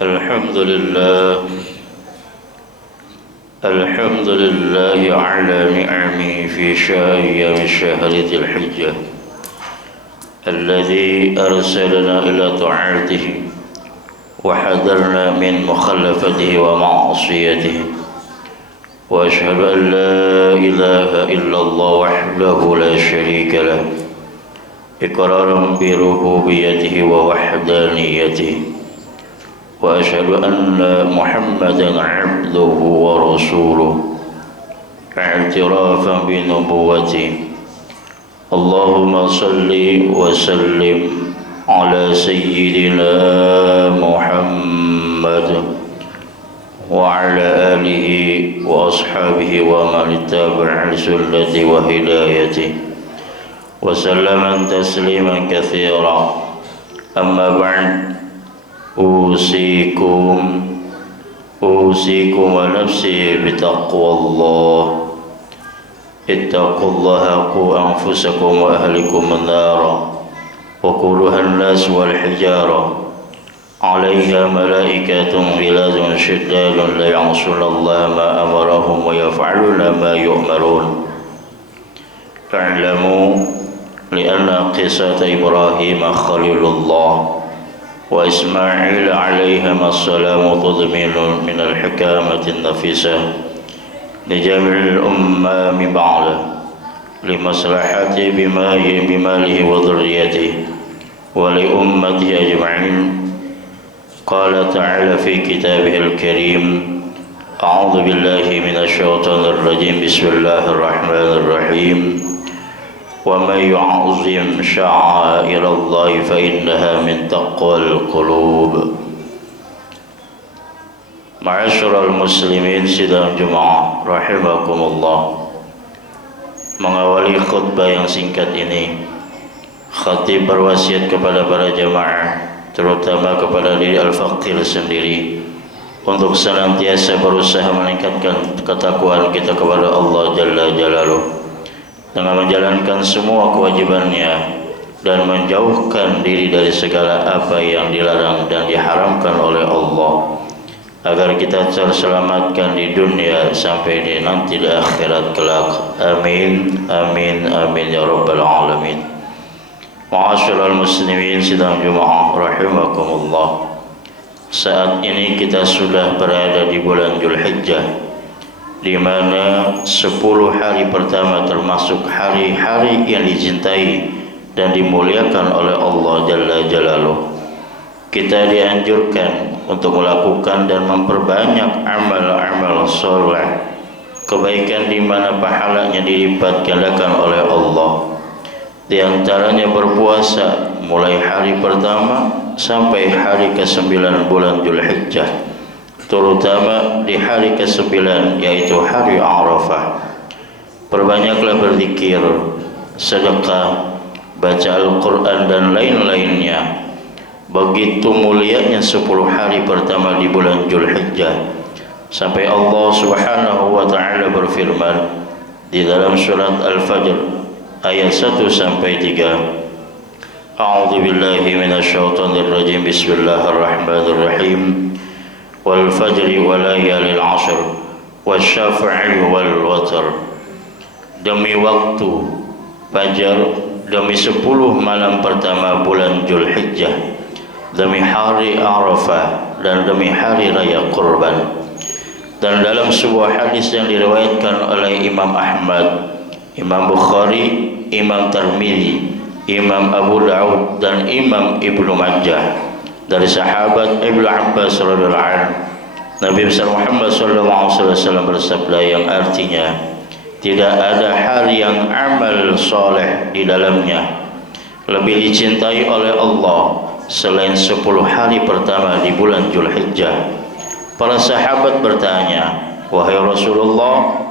الحمد لله الحمد لله على نعمه في أيام شهر ذي الحجة الذي أرسلنا إلى طاعته وحذرنا من مخالفته ومعصيته وأشهد أن لا إله إلا الله وحده لا شريك له إقرارا بربوبيته ووحدانيته وأشهد أن محمدا عبده ورسوله اعترافا بنبوته اللهم صل وسلم على سيدنا محمد وعلى آله وأصحابه ومن اتبع سنته وهدايته وسلم تسليما كثيرا أما بعد أوصيكم ونفسي بتقوى الله اتقوا الله قوا أنفسكم وأهلكم النار وقودها الناس والحجارة عليها ملائكة غلاظ شداد لا يعصون الله ما أمرهم ويفعلون ما يؤمرون اعلموا لأن قصة إبراهيم خليل الله وإسماعيل عليهما السلام تضمن من الحكمة النفيسة لجميع الأمة من بعده لمصلحة بماله وذريته ولأمته أجمعين قال تعالى في كتابه الكريم أعوذ بالله من الشيطان الرجيم بسم الله الرحمن الرحيم ومن يعظم شعائر الله فإنها من تقوى القلوب. Ma'asyiral muslimin sidang Jumat rahimakumullah. Mengawali khutbah yang singkat ini, khatib berwasiat kepada para jamaah, terutama kepada diri al-faqir sendiri, untuk senantiasa berusaha meningkatkan ketakwaan kita kepada Allah Jalla Jalaluh dengan menjalankan semua kewajibannya dan menjauhkan diri dari segala apa yang dilarang dan diharamkan oleh Allah, agar kita terselamatkan di dunia sampai di nanti di akhirat kelak. Amin amin amin ya rabbal alamin. Ma'asyiral muslimin sidang Jumat rahimakumullah. Saat ini kita sudah berada di bulan Dzulhijjah, di mana 10 hari pertama termasuk hari-hari yang dicintai dan dimuliakan oleh Allah Jalla Jalaluh. Kita dianjurkan untuk melakukan dan memperbanyak amal-amal soleh, kebaikan di mana pahalanya dilipat gandakan oleh Allah. Di antaranya berpuasa mulai hari pertama sampai hari ke-9 bulan Dzulhijjah, terutama di hari ke-9 yaitu hari Arafah. Perbanyaklah berzikir, sedekah, baca Al-Quran dan lain-lainnya. Begitu mulianya 10 hari pertama di bulan Dzulhijjah, sampai Allah Subhanahu wa taala berfirman di dalam surat Al-Fajr ayat 1 sampai 3. A'udzu billahi minasyaitonir rajim. Bismillahirrahmanirrahim. Wal fajri wa layalil 'ashr wasyafa'i wal watr. Demi waktu fajar, demi 10 malam pertama bulan Dzulhijjah, demi hari Arafah dan demi hari raya Kurban. Dan dalam sebuah hadis yang diriwayatkan oleh Imam Ahmad, Imam Bukhari, Imam Tirmidzi, Imam Abu Daud dan Imam Ibnu Majah dari sahabat Ibnu Abbas radhiyallahu anhu, Nabi besar Muhammad sallallahu alaihi wasallam bersabda yang artinya, tidak ada hari yang amal soleh di dalamnya lebih dicintai oleh Allah selain 10 hari pertama di bulan Dzulhijjah. Para sahabat bertanya, wahai Rasulullah,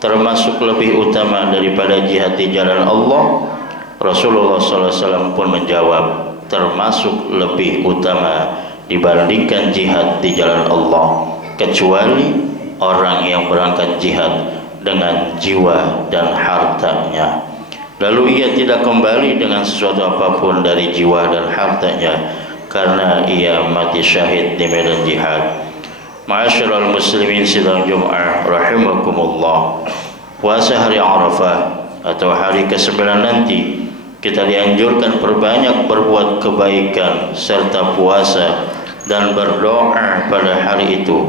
termasuk lebih utama daripada jihad di jalan Allah? Rasulullah SAW pun menjawab, termasuk lebih utama dibandingkan jihad di jalan Allah, kecuali orang yang berangkat jihad dengan jiwa dan hartanya. lalu ia tidak kembali dengan sesuatu apapun dari jiwa dan hartanya, karena ia mati syahid di medan jihad. Ma'asyiral muslimin sidang Jumat rahimakumullah. Puasa hari Arafah atau hari ke-9 nanti kita dianjurkan perbanyak berbuat kebaikan serta puasa dan berdoa pada hari itu,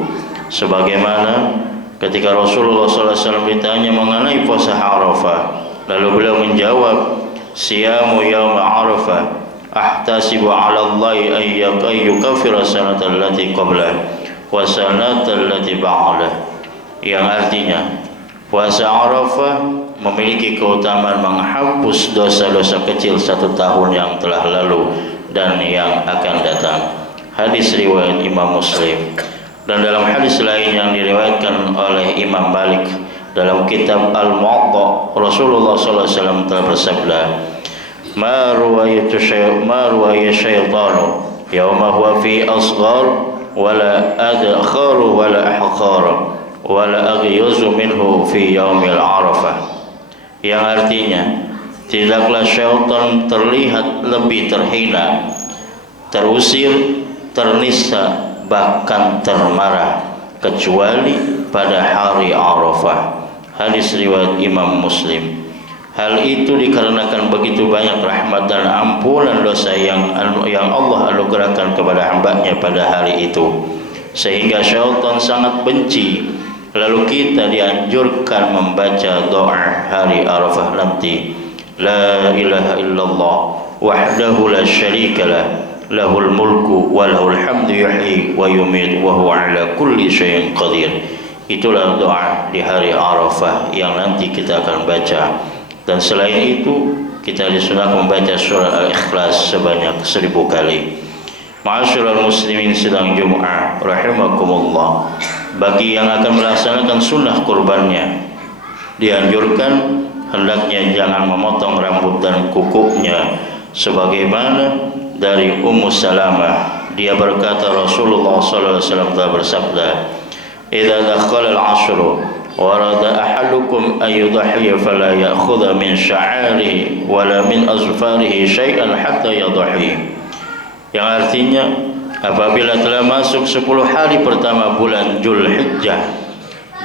sebagaimana ketika Rasulullah SAW ditanya mengenai puasa Arafah, lalu beliau menjawab, siyamu yaum Arafah ahtasibu ala Allahi an yukaffira sanata allati qablah wa sanata allati ba'dah, yang artinya puasa Arafah memiliki keutamaan menghapus dosa-dosa kecil 1 tahun yang telah lalu dan yang akan datang. Hadis riwayat Imam Muslim. Dan dalam hadis lain yang diriwayatkan oleh Imam Malik dalam kitab Al-Muwatta, Rasulullah SAW telah bersabda, ma ruwayatu syaitanu yawma huwa fi asghar wala adkharu wala ahqar wala aghyuzu minhu fi yaumil Arafah, yang artinya tidaklah syaitan terlihat lebih terhina, terusir, ternista, bahkan termarah kecuali pada hari Arafah. Hadis riwayat Imam Muslim. Hal itu dikarenakan begitu banyak rahmat dan ampunan dosa yang Allah anugerahkan kepada hambanya pada hari itu, sehingga syaitan sangat benci. Lalu kita dianjurkan membaca doa hari Arafah nanti, la ilaha illallah wahdahu la syarikalah lahul mulku wa lahul hamdu yuhyi wa yumiit wa huwa ala kulli syai'in qadir. Itulah doa di hari Arafah yang nanti kita akan baca. Dan selain itu kita disunahkan membaca surah Al-Ikhlas sebanyak 1000 kali. Ma'asyiral muslimin sidang Jumat rahimakumullah. Bagi yang akan melaksanakan sunnah kurbannya, dianjurkan hendaknya jangan memotong rambut dan kukunya, sebagaimana dari Ummu Salamah, dia berkata Rasulullah SAW telah bersabda, idza dakhala al-'ashru warada ahadukum ayyudhiya fala ya'khudha min sya'arihi wala min azfarihi syai'an hatta yudhi, yang artinya apabila telah masuk 10 hari pertama bulan Dzulhijjah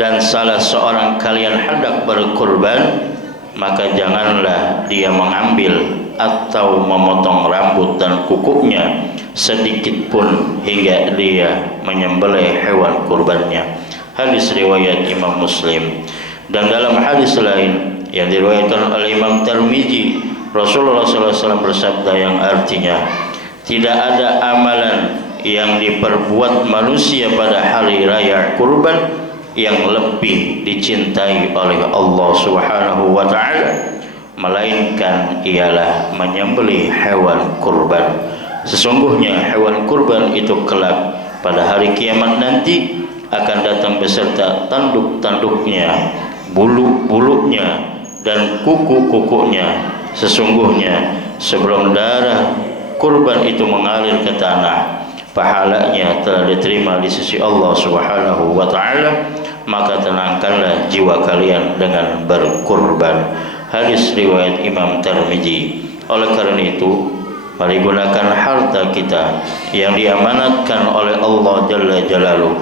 dan salah seorang kalian hendak berkurban, maka janganlah dia mengambil atau memotong rambut dan kukunya sedikit pun hingga dia menyembelih hewan kurbannya. Hadis riwayat Imam Muslim. Dan dalam hadis lain yang diriwayatkan oleh Imam Tirmizi, Rasulullah SAW bersabda yang artinya, tidak ada amalan yang diperbuat manusia pada hari raya kurban yang lebih dicintai oleh Allah Subhanahu wa ta'ala, melainkan ialah menyembelih hewan kurban. Sesungguhnya hewan kurban itu kelak pada hari kiamat nanti akan datang beserta tanduk-tanduknya, bulu-bulunya dan kuku-kukunya. Sesungguhnya sebelum darah kurban itu mengalir ke tanah, pahalanya telah diterima di sisi Allah Subhanahu wa ta'ala, maka tenangkanlah jiwa kalian dengan berkurban. Hadis riwayat Imam Tirmizi. Oleh karena itu, mari gunakan harta kita yang diamanatkan oleh Allah Jalla Jalaluh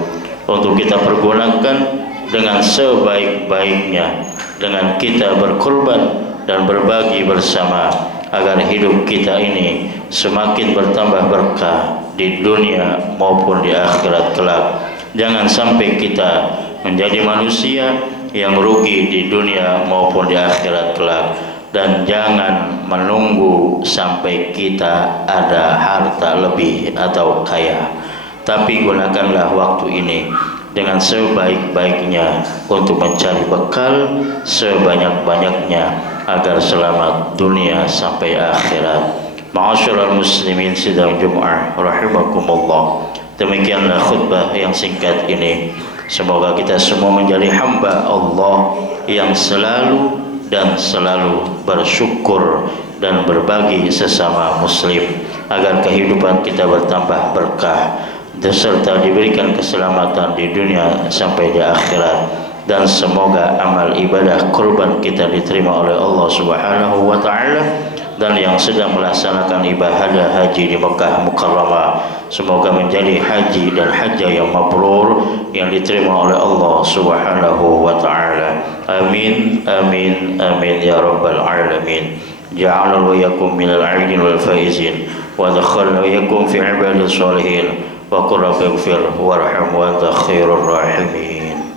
untuk kita pergunakan dengan sebaik-baiknya, dengan kita berkurban dan berbagi bersama, agar hidup kita ini semakin bertambah berkah di dunia maupun di akhirat kelak. Jangan sampai kita menjadi manusia yang rugi di dunia maupun di akhirat kelak. Dan jangan menunggu sampai kita ada harta lebih atau kaya, tapi gunakanlah waktu ini dengan sebaik-baiknya untuk mencari bekal sebanyak-banyaknya agar selamat dunia sampai akhirat. Ma'asyiral muslimin sidang Jumat rahimakumullah. Demikianlah khutbah yang singkat ini. Semoga kita semua menjadi hamba Allah yang selalu bersyukur dan berbagi sesama muslim, agar kehidupan kita bertambah berkah serta diberikan keselamatan di dunia sampai di akhirat. Dan semoga amal ibadah kurban kita diterima oleh Allah Subhanahu wa ta'ala, dan yang sedang melaksanakan ibadah haji di Mekah Mukarramah. Semoga menjadi haji dan hajjah yang mabrur yang diterima oleh Allah Subhanahu wa taala. Amin amin amin ya rabbal alamin. Ja'alna wa iyyakum minal 'aidin wal faizin wa dakhalna wa iyyakum fi 'ibadis sholihin wa qul rabbighfir warham wa anta khairur rahimin.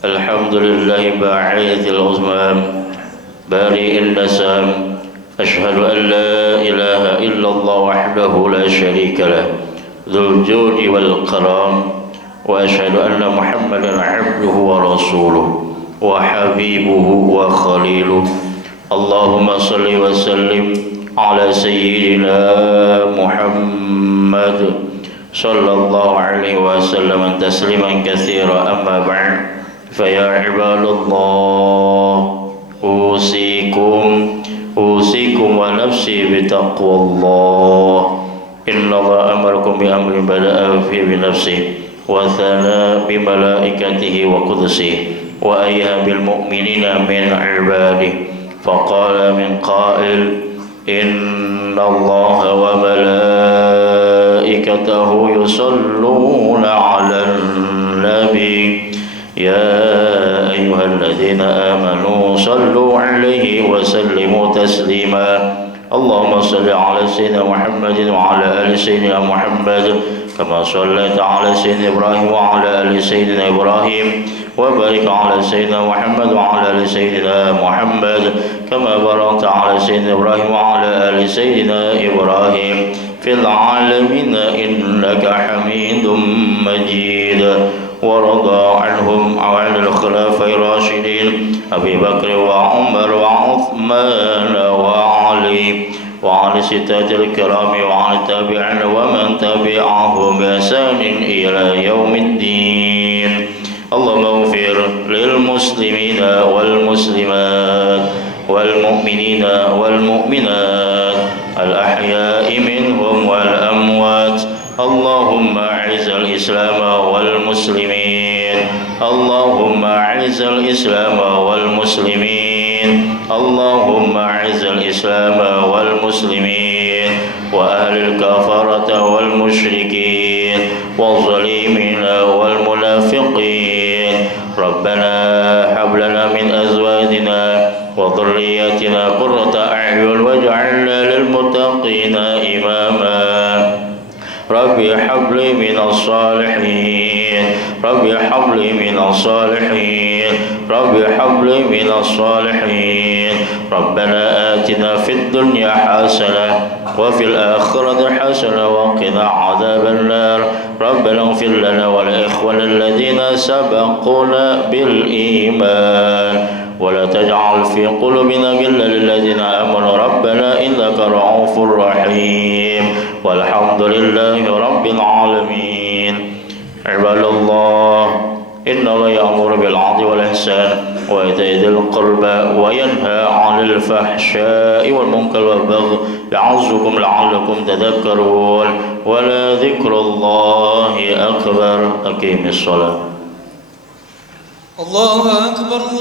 الحمد لله باعث العظمى بارئ النسام أشهد أن لا إله إلا الله وحده لا شريك له ذو الجود والكرام وأشهد أن محمدا عبده ورسوله وحبيبه وخليله اللهم صل وسلم على سيدنا محمد صلى الله عليه وسلم تسليما كثيرا. أما بعد فيا عباد الله أوصيكم ونفسي بتقوى الله. إن الله أمركم بأمر بدأ فيه بنفسه وثنى بملائكته وقدسه وأيها بالمؤمنين من عباده فقال من قائل إن الله وملائكته يصلون على النبي يا أيها الذين آمنوا صلوا عليه وسلموا تسليما. اللهم صل على سيدنا محمد وعلى آل سيدنا محمد كما صليت على سيدنا إبراهيم وعلى آل سيدنا إبراهيم وبارك على سيدنا محمد وعلى آل سيدنا محمد كما باركت على سيدنا إبراهيم وعلى آل سيدنا إبراهيم في العالمين إنك حميد مجيد. ورضى عنهم وعن الخلفاء الراشدين أبي بكر وعمر وعثمان وعلي وعن الستات الكرام وعن التابعين ومن تبعهم بإحسان إلى يوم الدين. اللهم اغفر للمسلمين والمسلمات والمؤمنين والمؤمنات الأحياء منهم والأموات. اللهم أعز الإسلام والمسلمين. اللهم أعز الإسلام والمسلمين. اللهم أعز الإسلام والمسلمين وأهل الكفرة والمشركين والظالمين والمنافقين. ربنا هب لنا من أزواجنا وذرياتنا قرة أعين واجعلنا للمتقين إماما. ربي هب لي من الصالحين. ربي هب لي من الصالحين. ربي هب لي من الصالحين. ربنا آتنا في الدنيا حسنة وفي الآخرة حسنة وقنا عذاب النار. ربنا اغفر لنا ولإخواننا الذين سبقونا بالإيمان ولا تجعل في قلوبنا غلا للذين آمنوا ربنا إنك رؤوف رحيم. والحمد لله رب العالمين. عباد الله إن الله يأمر بالعدل والإحسان وإيتاء ذي القربى وينهى عن الفحشاء والمنكر والبغي يعظكم لعلكم تذكرون. ولذكر الله أكبر. أقيم الصلاة. الله أكبر.